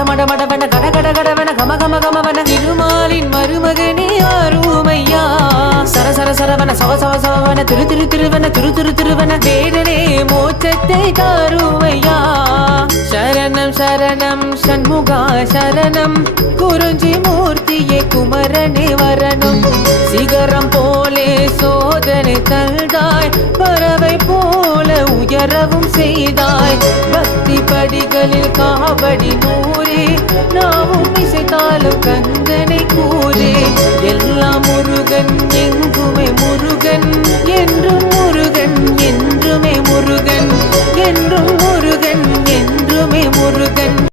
மடமடவன கடகடகடவன கமகமகமவன திருமாலின் மருமகனே அருமையா சர சர சரவன சவ சவ சவவன திரு திரு திருவன திரு திரு திருவன வேடனே மோட்சத்தை தருமையா சரணம் சரணம் சண்முகா சரணம் குறிஞ்சி மூர்த்தியே குமரனே வரணும் சிகரம் போலே சோதனை தந்தாய் பறவை போல உயரவும் செய்தாய் பக்தி படிகளில் காவடி நூறே நாவும் இசைத்தாலும் கந்தனை கூறே எல்லாம் முருகன் எங்குமே முருகன்